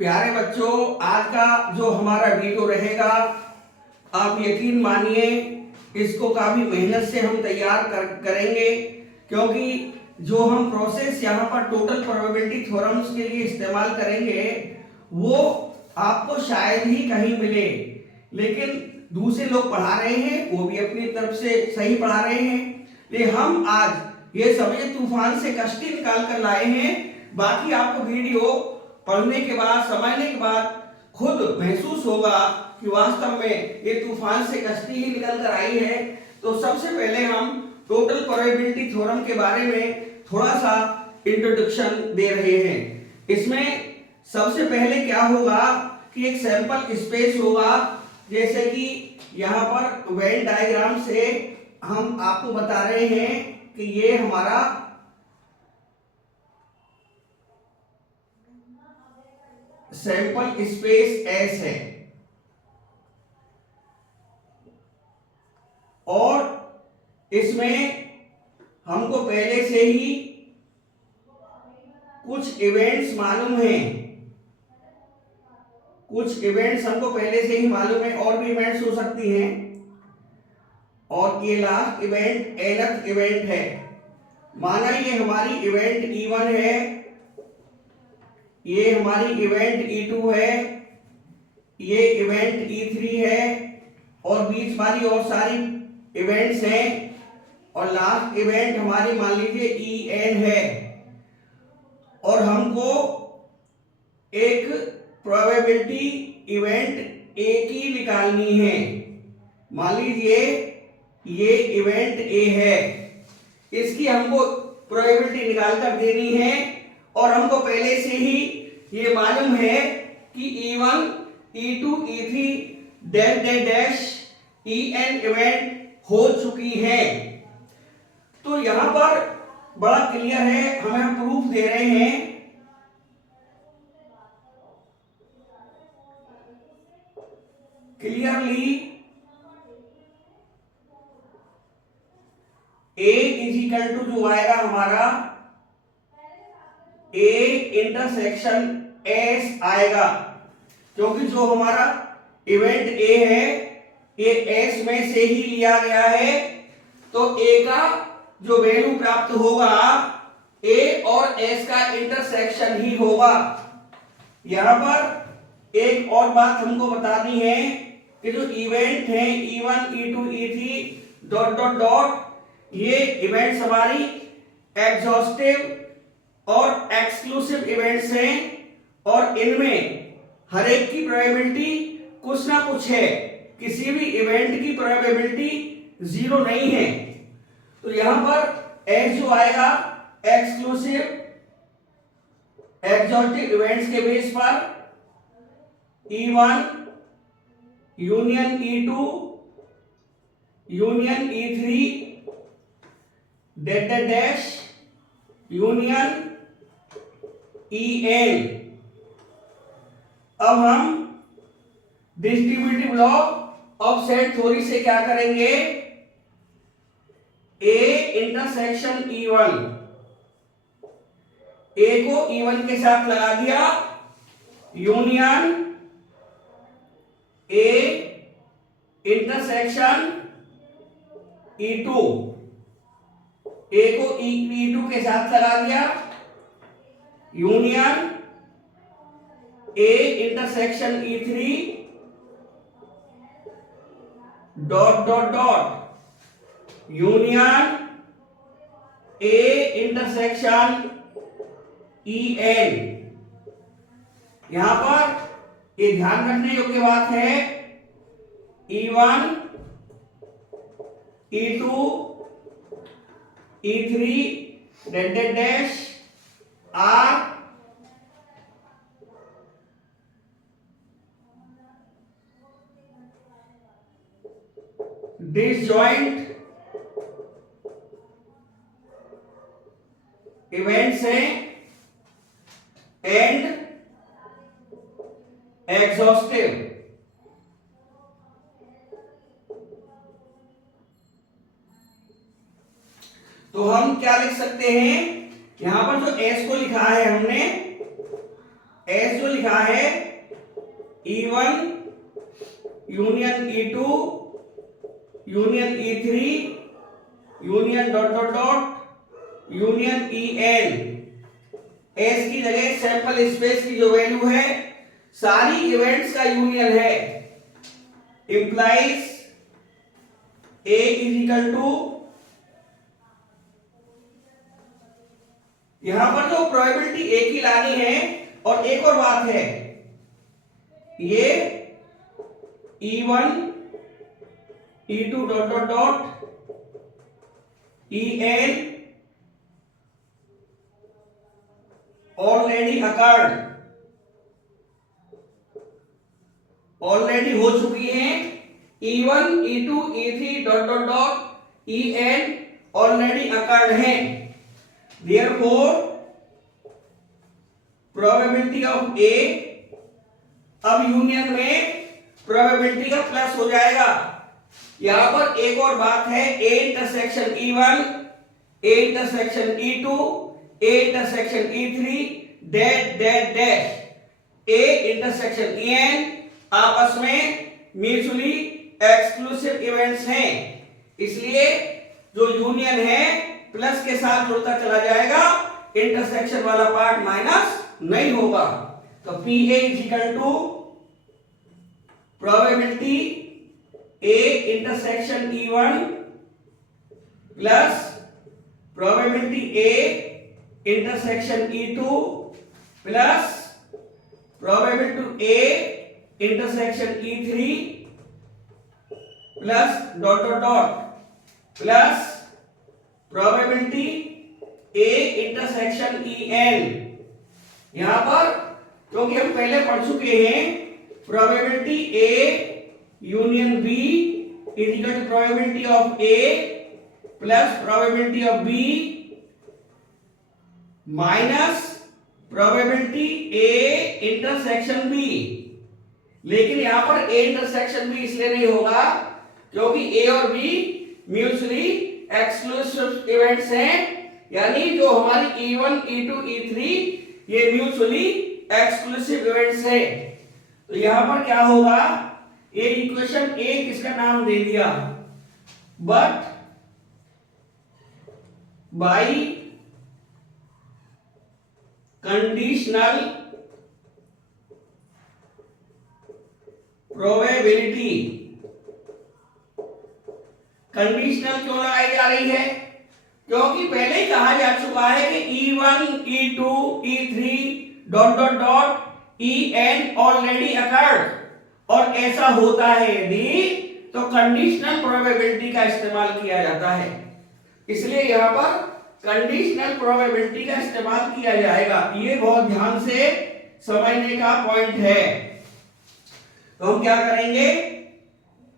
प्यारे बच्चों, आज का जो हमारा वीडियो रहेगा, आप यकीन मानिए इसको काफी मेहनत से हम तैयार करेंगे, क्योंकि जो हम प्रोसेस यहाँ पर टोटल प्रोबेबिलिटी थ्योरम्स के लिए इस्तेमाल करेंगे वो आपको शायद ही कहीं मिले, लेकिन दूसरे लोग पढ़ा रहे हैं, वो भी अपनी तरफ से सही पढ़ा रहे हैं। लेकिन हम आज ये समझे तूफान से कश्ती निकाल कर लाए हैं। बाकी आपको वीडियो पढ़ने के बाद, समझने के बाद खुद महसूस होगा कि वास्तव में ये तूफान से कश्ती ही निकल कर आई है। तो सबसे पहले हम टोटल प्रोबेबिलिटी थ्योरम के बारे में थोड़ा सा इंट्रोडक्शन दे रहे हैं। इसमें सबसे पहले क्या होगा कि एक सैंपल स्पेस होगा, जैसे कि यहाँ पर वेन डायग्राम से हम आपको बता रहे हैं कि ये हमारा सैंपल स्पेस एस है और इसमें हमको पहले से ही कुछ इवेंट्स मालूम हैं, कुछ इवेंट्स हमको पहले से ही मालूम है, और भी इवेंट्स हो सकती हैं। और ये लास्ट इवेंट nth इवेंट है। माना ये हमारी इवेंट E1 है, ये हमारी इवेंट E2 है, ये इवेंट E3 है, और बीच वाली और सारी इवेंट्स हैं, और लास्ट इवेंट हमारी मान लीजिए En है। और हमको एक प्रोबेबिलिटी इवेंट ए की निकालनी है। मान लीजिए ये इवेंट ए है, इसकी हमको प्रोबेबिलिटी निकाल कर देनी है, और हमको पहले से ही ये मालूम है कि E1, E2, E3 dash dash dash En event हो चुकी है। तो यहां पर बड़ा क्लियर है, हमें हम प्रूफ दे रहे हैं। Clearly A is equal to जो आएगा हमारा A इंटरसेक्शन S आएगा, क्योंकि जो हमारा इवेंट A है ये S में से ही लिया गया है। तो A का जो वैल्यू प्राप्त होगा A और S का इंटरसेक्शन ही होगा। यहां पर एक और बात हमको बतानी है कि जो इवेंट है E1, E2, E3 dot dot dot, ये इवेंट्स हमारी एग्जॉस्टिव और एक्सक्लूसिव इवेंट्स हैं, और इनमें हर एक की प्रोबेबिलिटी कुछ ना कुछ है। किसी भी इवेंट की प्रोबेबिलिटी जीरो नहीं है। तो यहां पर एच जो आएगा एक्सक्लूसिव एग्जॉस्टिव इवेंट्स के बेस पर E1 union E2 union E3 dash dash dash union En। अब हम distributive law of set theory से क्या करेंगे, A इंटरसेक्शन E1, A को E1 के साथ लगा दिया, union A intersection E2, A को E2 के साथ लगा दिया, union A intersection E3 dot dot dot, union A intersection En। यहां पर ये ध्यान रखने योग्य बात है, E1, E2, E3 dash dash dash are disjoint events हैं एंड एग्जॉस्टिव। तो हम क्या लिख सकते हैं, यहां पर जो S को लिखा है हमने, एस जो लिखा है E1 union E2 union E3 union dot dot dot union EN। S की जगह सैंपल स्पेस की जो वैल्यू है सारी इवेंट्स का यूनियन है, implies A is equal to, यहां पर जो प्रोबेबिलिटी एक ही लानी है। और एक और बात है, ये E1 E2 dot dot dot EN already occurred, already हो चुकी है। E1 E2 E3 dot dot dot EN already occurred है। Therefore प्रोबेबिलिटी ऑफ A, अब यूनियन में प्रोबेबिलिटी का प्लस हो जाएगा। यहां पर एक और बात है, A intersection E1 A intersection E2 A intersection E3 dash dash dash A intersection EN आपस में म्यूचुअली एक्सक्लूसिव इवेंट्स हैं, इसलिए जो यूनियन है प्लस के साथ जुड़ता चला जाएगा, इंटरसेक्शन वाला पार्ट माइनस नहीं होगा। तो PA is equal to probability A intersection E1 plus probability A intersection E2 plus probability A intersection E3 plus dot dot dot plus probability A intersection EN। यहां पर क्योंकि हम पहले पढ़ चुके हैं, probability A union B is equal to probability of A plus probability of B minus probability A intersection B। लेकिन यहां पर A इंटरसेक्शन B इसलिए नहीं होगा क्योंकि A और B म्यूचुअली एक्सक्लूसिव इवेंट्स हैं, यानी जो हमारी E1 E2 E3 ये म्यूचुअली एक्सक्लूसिव इवेंट्स है। तो यहां पर क्या होगा, ये इक्वेशन एक इसका नाम दे दिया, but by conditional probability. Conditional क्यों लगाई जा रही है, क्योंकि पहले ही कहा जा चुका है कि E1 E2 E3 dot dot dot EN already occurred, और ऐसा होता है यदि तो कंडीशनल प्रोबेबिलिटी का इस्तेमाल किया जाता है, इसलिए यहां पर कंडीशनल प्रोबेबिलिटी का इस्तेमाल किया जाएगा। ये बहुत ध्यान से समझने का पॉइंट है। तो हम क्या करेंगे,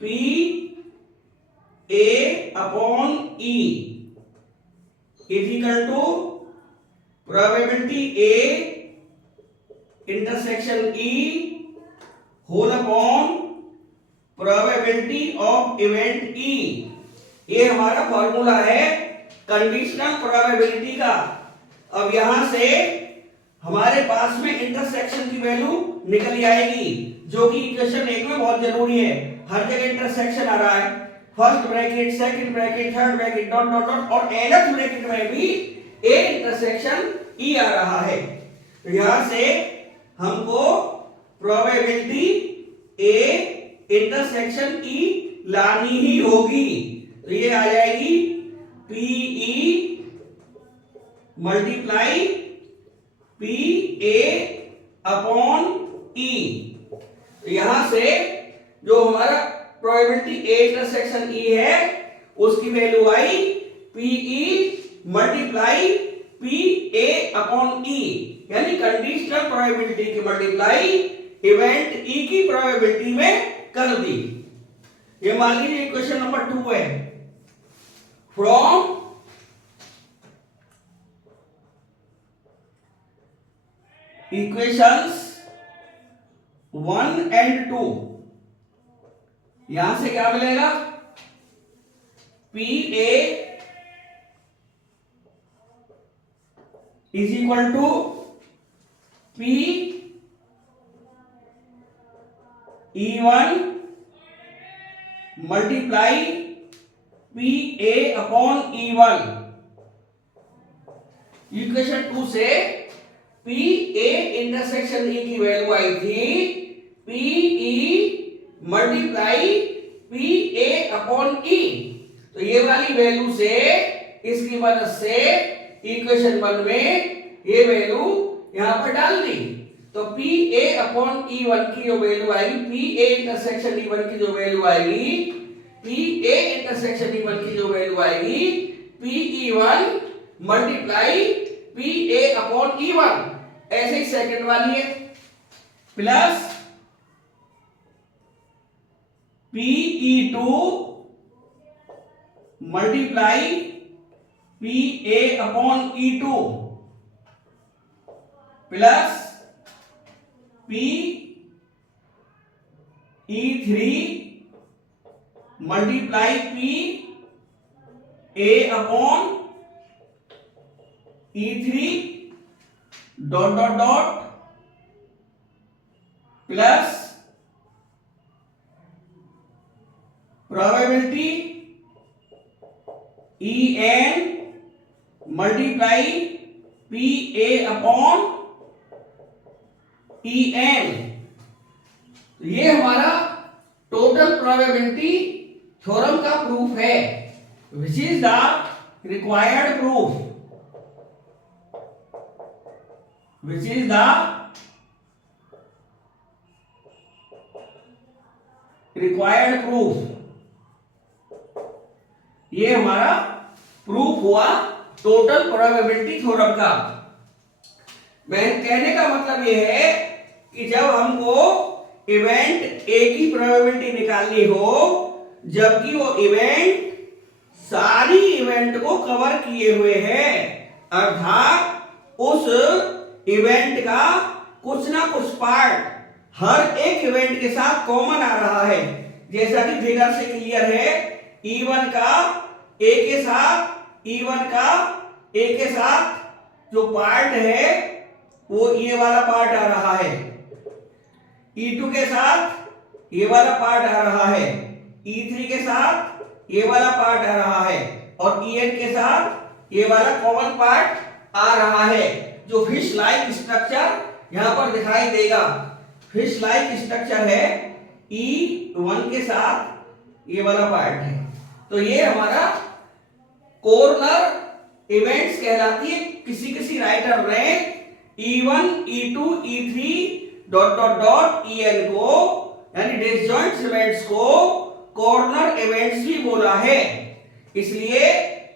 P A upon E is equal to probability A intersection E whole upon probability of event E। ये हमारा फॉर्मूला है कंडीशनल प्रोबेबिलिटी का। अब यहां से हमारे पास में इंटरसेक्शन की वैल्यू निकल आएगी, जो कि इक्वेशन एक में बहुत जरूरी है। हर जगह इंटरसेक्शन आ रहा है, first bracket, second bracket, third bracket, dot dot dot, और nth ब्रैकेट में भी A इंटरसेक्शन E आ रहा है। तो यहां से हमको प्रोबेबिलिटी A इंटरसेक्शन E लानी ही होगी। तो ये आ जाएगी PE multiply PA upon E। यहां से जो हमारा प्रोबेबिलिटी A इंटरसेक्शन E है उसकी वैल्यू आई PE multiply PA upon E, यानी कंडीशनल प्रोबेबिलिटी की मल्टीप्लाई इवेंट E की प्रोबेबिलिटी में कर दी। ये मान लीजिए इक्वेशन नंबर 2 है। फ्रॉम इक्वेशंस 1 एंड 2 यहां से क्या मिलेगा, PA is equal to P E1 multiply PA upon E1। Equation 2 से PA इंटरसेक्शन E की वैल्यू आई थी PE multiply PA upon E। तो ये वाली वैल्यू से इसकी मदद से इक्वेशन 1 में ये वैल्यू यहां पर डाल दी। तो PA अपॉन E1 की जो वैल्यू आएगी, PA इंटरसेक्शन E1 की जो वैल्यू आएगी, PA इंटरसेक्शन E1 की जो वैल्यू आएगी PE1 multiply PA upon E1। ऐसे ही सेकंड वाली है plus PE2 multiply PA upon E2 plus PE3 multiply PA upon E3 dot dot dot plus probability En multiply PA upon En। ये हमारा total probability theorem का proof है, which is the required proof, which is the required proof। ये हमारा proof हुआ total probability theorem का। मैं कहने का मतलब ये है कि जब हमको इवेंट ए की प्रोबेबिलिटी निकालनी हो, जबकि वो इवेंट सारी इवेंट को कवर किए हुए है, अर्थात उस इवेंट का कुछ ना कुछ पार्ट हर एक इवेंट के साथ कॉमन आ रहा है, जैसा कि फिगर से क्लियर है। E1 का A के साथ, E1 का A के साथ जो पार्ट है वो ये वाला पार्ट आ रहा है, E2 के साथ ये वाला पार्ट आ रहा है, E3 के साथ ये वाला पार्ट आ रहा है, और En के साथ ये वाला कॉमन पार्ट आ रहा है। जो फिश लाइक स्ट्रक्चर यहां पर दिखाई देगा, फिश लाइक स्ट्रक्चर है, E1 के साथ ये वाला पार्ट है। तो ये हमारा कॉर्नर इवेंट्स कहलाती है। किसी किसी राइटर ने E1, E2, E3 dot dot dot En को, यानी डिसजॉइंट इवेंट्स को कॉर्नर इवेंट्स भी बोला है, इसलिए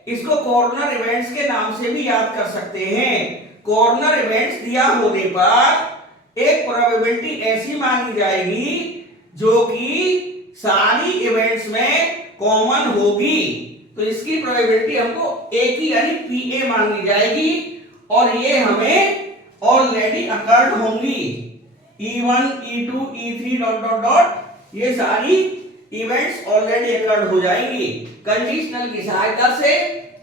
इसको कॉर्नर इवेंट्स के नाम से भी याद कर सकते हैं। कॉर्नर इवेंट्स दिया होने पर एक प्रोबेबिलिटी ऐसी मानी जाएगी जो कि सारी इवेंट्स में कॉमन होगी, तो इसकी प्रोबेबिलिटी हमको एक ही यानी PA मानी जाएगी, और ये हमें ऑलरेडी अकर्ड होंगी। E1, E2, E3 dot dot dot ये सारी इवेंट्स ऑलरेडी अकर्ड हो जाएंगी। कंडीशनल की सहायता से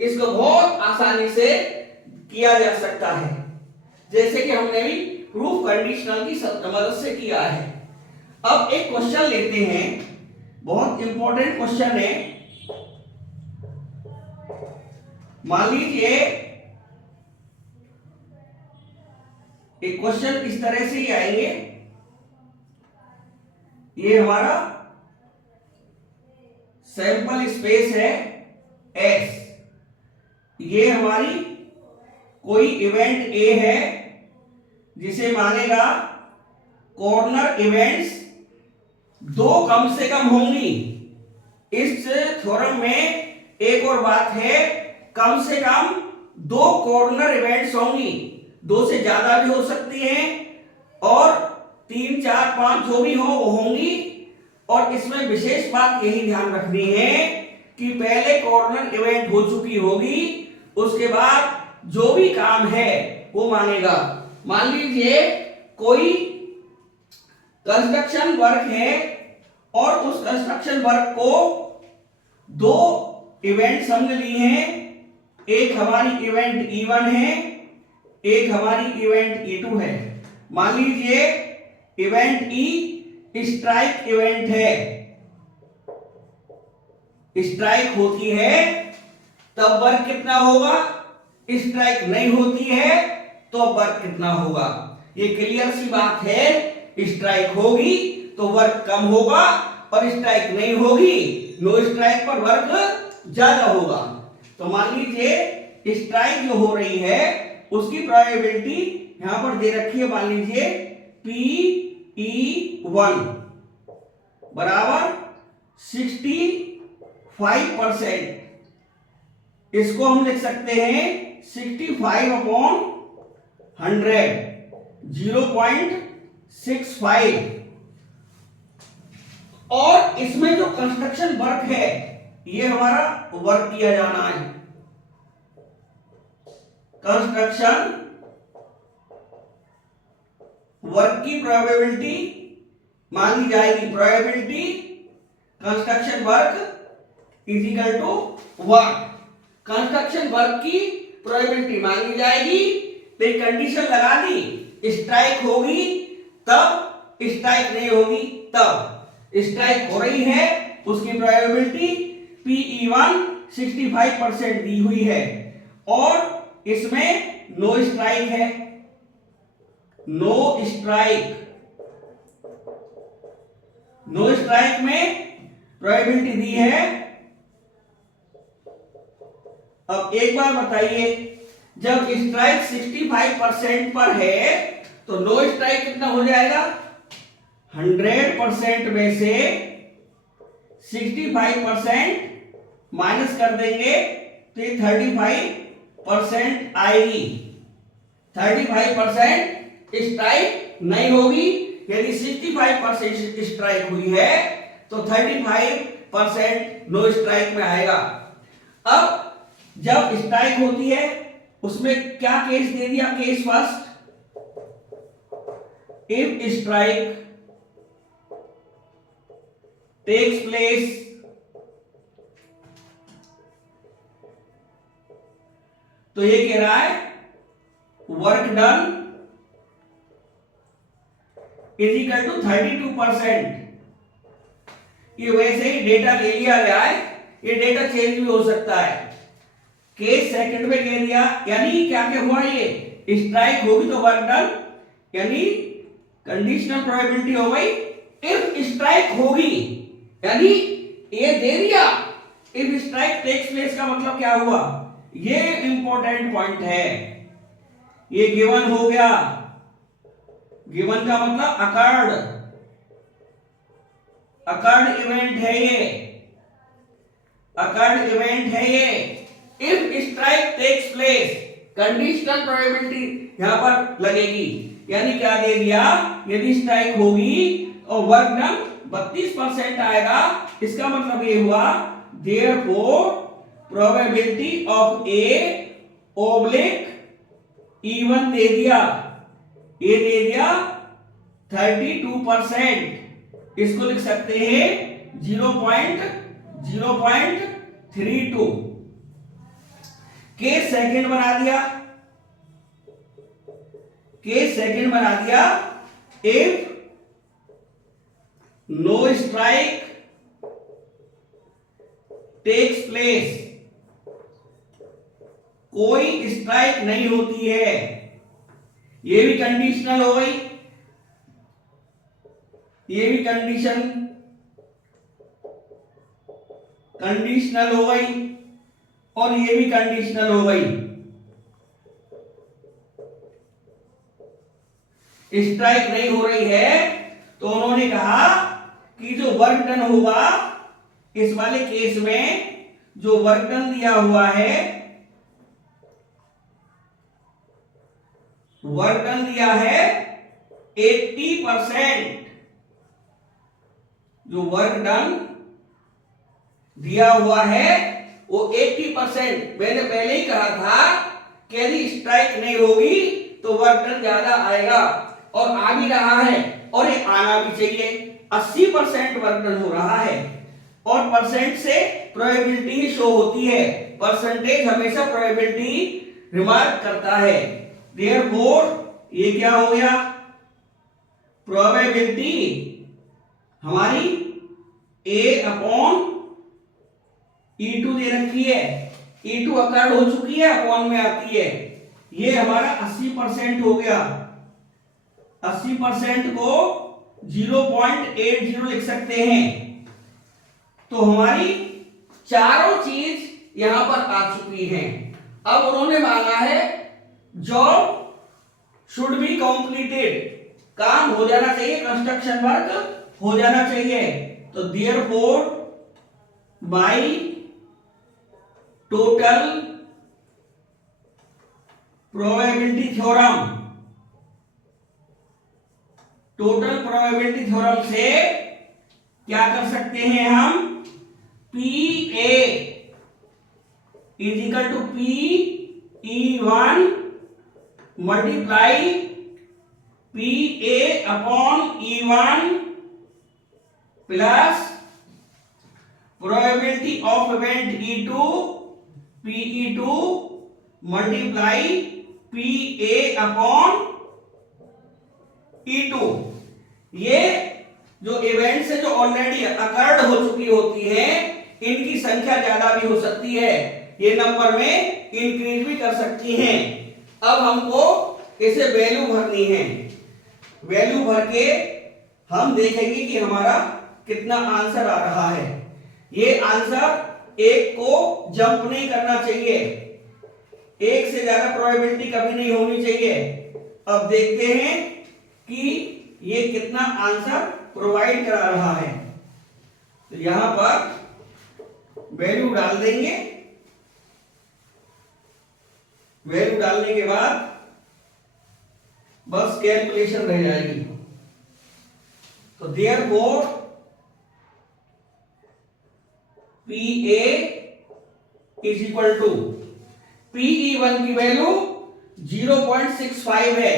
इसको बहुत आसानी से किया जा सकता है, जैसे कि हमने भी प्रूफ कंडीशनल की मदद से किया है। अब एक क्वेश्चन लेते हैं, बहुत इंपॉर्टेंट क्वेश्चन है। मान लीजिए एक क्वेश्चन इस तरह से ही आएंगे, ये हमारा सैंपल स्पेस है S, ये हमारी कोई इवेंट A है जिसे मानेगा कॉर्नर इवेंट्स दो कम से कम होंगी। इस थ्योरम में एक और बात है, कम से कम दो कॉर्नर इवेंट्स होंगी, दो से ज्यादा भी हो सकती हैं, और 3, 4, 5 जो भी हो वो होंगी। और इसमें विशेष बात यही ध्यान रखनी है कि पहले कॉर्नर इवेंट हो चुकी होगी, उसके बाद जो भी काम है वो मानेगा। मान लीजिए कोई कंस्ट्रक्शन वर्क है और उस कंस्ट्रक्शन वर्क को दो इवेंट समझ लिए हैं, एक हमारी इवेंट E1 है, एक हमारी इवेंट E2 है। मान लीजिए इवेंट E स्ट्राइक इवेंट है, स्ट्राइक होती है तब वर्क कितना होगा, स्ट्राइक नहीं होती है तो वर्क कितना होगा। ये क्लियर सी बात है, स्ट्राइक होगी तो वर्क कम होगा और स्ट्राइक नहीं होगी, नो स्ट्राइक पर वर्क ज्यादा होगा। तो मान लीजिए स्ट्राइक जो हो रही है उसकी प्रोबेबिलिटी यहां पर दे रखी है, मान लीजिए PE1 बराबर 65%। इसको हम लिख सकते हैं 65/100, 0.65। और इसमें जो कंस्ट्रक्शन वर्क है ये हमारा वर्क किया जाना है, कंस्ट्रक्शन वर्क की प्रोबेबिलिटी मान ली जाएगी, probability construction work is equal to work. Construction work की प्रोबेबिलिटी मान ली जाएगी, तो कंडीशन लगा दी, स्ट्राइक होगी तब, स्ट्राइक नहीं होगी तब। स्ट्राइक हो रही है उसकी प्रोबेबिलिटी PE1 65% दी हुई है और इसमें नो स्ट्राइक है, नो स्ट्राइक, नो स्ट्राइक में प्रोबेबिलिटी दी है। अब एक बार बताइए, जब स्ट्राइक 65% पर है तो नो स्ट्राइक कितना हो जाएगा, 100% में से 65% माइनस कर देंगे तो ये 35% आएगी। 35% स्ट्राइक नहीं होगी, यदि 65% स्ट्राइक हुई है तो 35% नो स्ट्राइक में आएगा। अब जब स्ट्राइक होती है उसमें क्या केस दे दिया, case first, if strike takes place तो ये कह रहा है work done is equal to 32%। ये वैसे ही डेटा ले लिया गया है, ये डेटा चेंज भी हो सकता है। केस सेकंड में कह दिया, यानी क्या क्या हुआ, ये स्ट्राइक होगी तो वर्क डन, यानी कंडीशनल प्रोबेबिलिटी हो गई। इफ स्ट्राइक होगी यानी ये दे दिया, इफ स्ट्राइक टेक्स प्लेस का मतलब क्या हुआ, ये इंपॉर्टेंट पॉइंट है। ये गिवन हो गया, गिवन का मतलब अकर्ड, अकर्ड इवेंट है ये, अकर्ड इवेंट है ये। If strike takes place, conditional probability यहां पर लगेगी, यानी क्या दे दिया, यदि स्ट्राइक होगी और वर्क डन 32% आएगा, इसका मतलब ये हुआ therefore probability of A oblique E1 दे दिया, ये दे दिया 32%। इसको लिख सकते हैं 0.32। केस सेकंड बना दिया, केस सेकंड बना दिया, if no strike takes place, कोई स्ट्राइक नहीं होती है, ये भी कंडीशनल हो गई, ये भी कंडीशनल हो गई और ये भी कंडीशनल हो गई। स्ट्राइक नहीं हो रही है तो उन्होंने कहा कि जो वर्क डन होगा, इस वाले केस में जो वर्क डन दिया हुआ है, वर्क डन दिया है 80%, जो वर्क डन दिया हुआ है वो 80%। मैंने पहले ही कहा था कि यदि स्ट्राइक नहीं होगी तो वर्क डन ज्यादा आएगा, और आ भी रहा है और ये आना भी चाहिए। 80% वर्क डन हो रहा है और परसेंट से प्रोबेबिलिटी ही शो होती है, परसेंटेज हमेशा प्रोबेबिलिटी रिमार्क करता है। देयरफॉर ये क्या हो गया, प्रोबेबिलिटी हमारी A/E2 दे रखी है, E2 अकर्ड हो चुकी है, अपॉन में आती है, ये हमारा 80% हो गया। 80% को 0.80 लिख सकते हैं। तो हमारी चारों चीज यहां पर आ चुकी हैं। अब उन्होंने मांगा है जॉब शुड बी कंप्लीटेड, काम हो जाना चाहिए, कंस्ट्रक्शन वर्क हो जाना चाहिए। तो therefore by total probability theorem, total probability theorem से क्या कर सकते हैं हम, PA is equal to PE1 multiply PA upon E1 plus probability of event E2 PE2 multiply PA upon E2। ये जो इवेंट्स है जो ऑलरेडी अकर्ड हो चुकी होती है, इनकी संख्या ज्यादा भी हो सकती है, ये नंबर में इंक्रीज भी कर सकती हैं। अब हमको इसे वैल्यू भरनी है, वैल्यू भर के हम देखेंगे कि हमारा कितना आंसर आ रहा है। ये आंसर एक को जंप नहीं करना चाहिए, एक से ज्यादा प्रोबेबिलिटी कभी नहीं होनी चाहिए। अब देखते हैं कि ये कितना आंसर प्रोवाइड करा रहा है। तो यहां पर वैल्यू डाल देंगे, वैल्यू डालने के बाद बस कैलकुलेशन रह जाएगी। तो therefore PA is equal to PE1 की वैल्यू 0.65 है,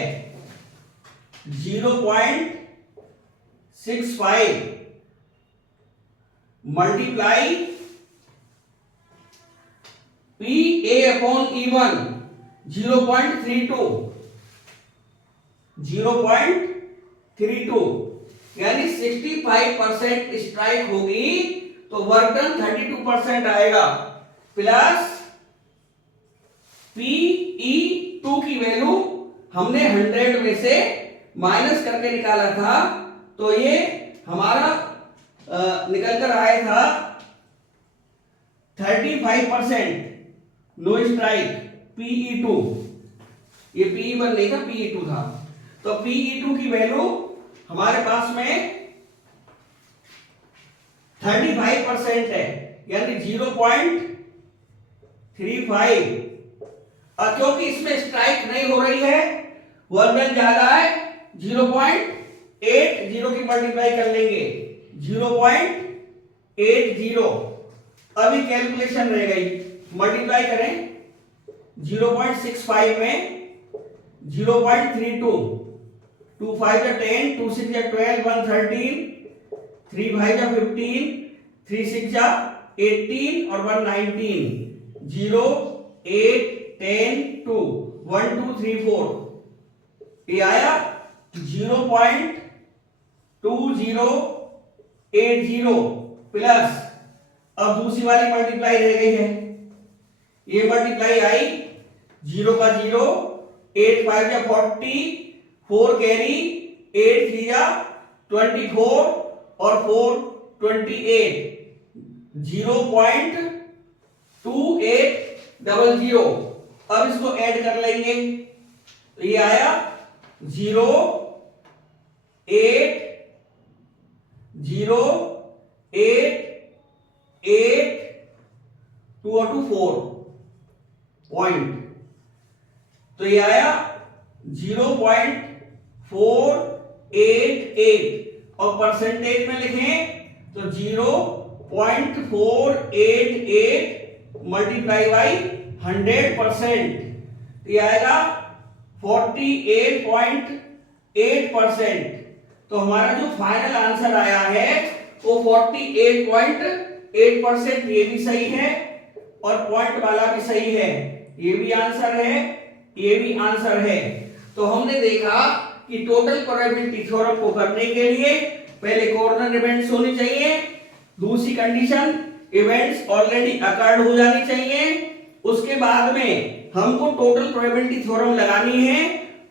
0.65 मल्टीप्लाई PA अपॉन E1 0.32, 0.32 यानी 65% स्ट्राइक होगी तो वर्क डन 32% आएगा, प्लस PE2 की वैल्यू हमने 100 में से माइनस करके निकाला था, तो ये हमारा निकल कर आया था 35% नो स्ट्राइक PE2, ये PE1 नहीं था, PE2 था। तो PE2 की वैल्यू हमारे पास में 35% है, यानी 0.35। और क्योंकि इसमें स्ट्राइक नहीं हो रही है, वर्क डन ज्यादा है, 0.80 की मल्टीप्लाई कर लेंगे, 0.80। अभी कैलकुलेशन रह गई, मल्टीप्लाई करें 0.65 में 0.32, 2 5 या 10, 2 6 या 12, 1 13, 3 5 या 15, 3 6 या 18 और 1 19, 0 8 10 2 1 2 3 4, ये आया 0.2080 प्लस, अब दूसरी वाली मल्टीप्लाई रह गई है, ये मल्टीप्लाई आई 0 का 0, 8 5 या 40, 4 कैरी, 8 3 या 24 और 4 28, 0.2800। अब इसको ऐड कर लेंगे तो ये आया 0 8 0 8 8 2 और 2 4 पॉइंट, तो ये आया 0.488 और परसेंटेज में लिखें तो 0.488 मल्टीप्लाई बाई 100%, ये आएगा 48.8%। तो हमारा जो फाइनल आंसर आया है वो 48.8%, ये भी सही है और पॉइंट वाला भी सही है, ये भी आंसर है, ये भी आंसर है। तो हमने देखा कि टोटल प्रोबेबिलिटी थ्योरम को करने के लिए पहले कॉर्नर इवेंट्स होनी चाहिए। दूसरी कंडीशन, इवेंट्स ऑलरेडी अकर्ड हो जानी चाहिए। उसके बाद में हमको टोटल प्रोबेबिलिटी थ्योरम लगानी है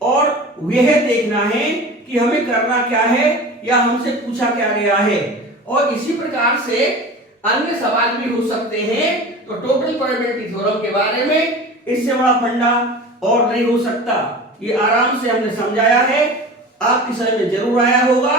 और यह देखना है कि हमें करना क्या है या हमसे पूछा क्या गया है। और इसी प्रकार से अन्य सवाल भी हो सकते हैं। तो टोटल प्रोबेबिलिटी थ्योरम के बारे में इससे बड़ा फंडा और नहीं हो सकता। ये आराम से हमने समझाया है, आपकी समझ में जरूर आया होगा।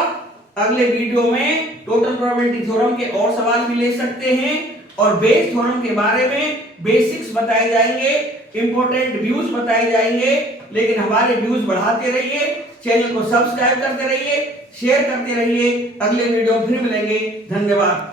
अगले वीडियो में टोटल प्रोबेबिलिटी थ्योरम के और सवाल भी ले सकते हैं और बेस थ्योरम के बारे में बेसिक्स बताए जाएंगे, इंपॉर्टेंट व्यूज बताए जाएंगे। लेकिन हमारे व्यूज बढ़ाते रहिए, चैनल को सब्सक्राइब करते रहिए, शेयर करते रहिए। अगले वीडियो में फिर मिलेंगे। धन्यवाद।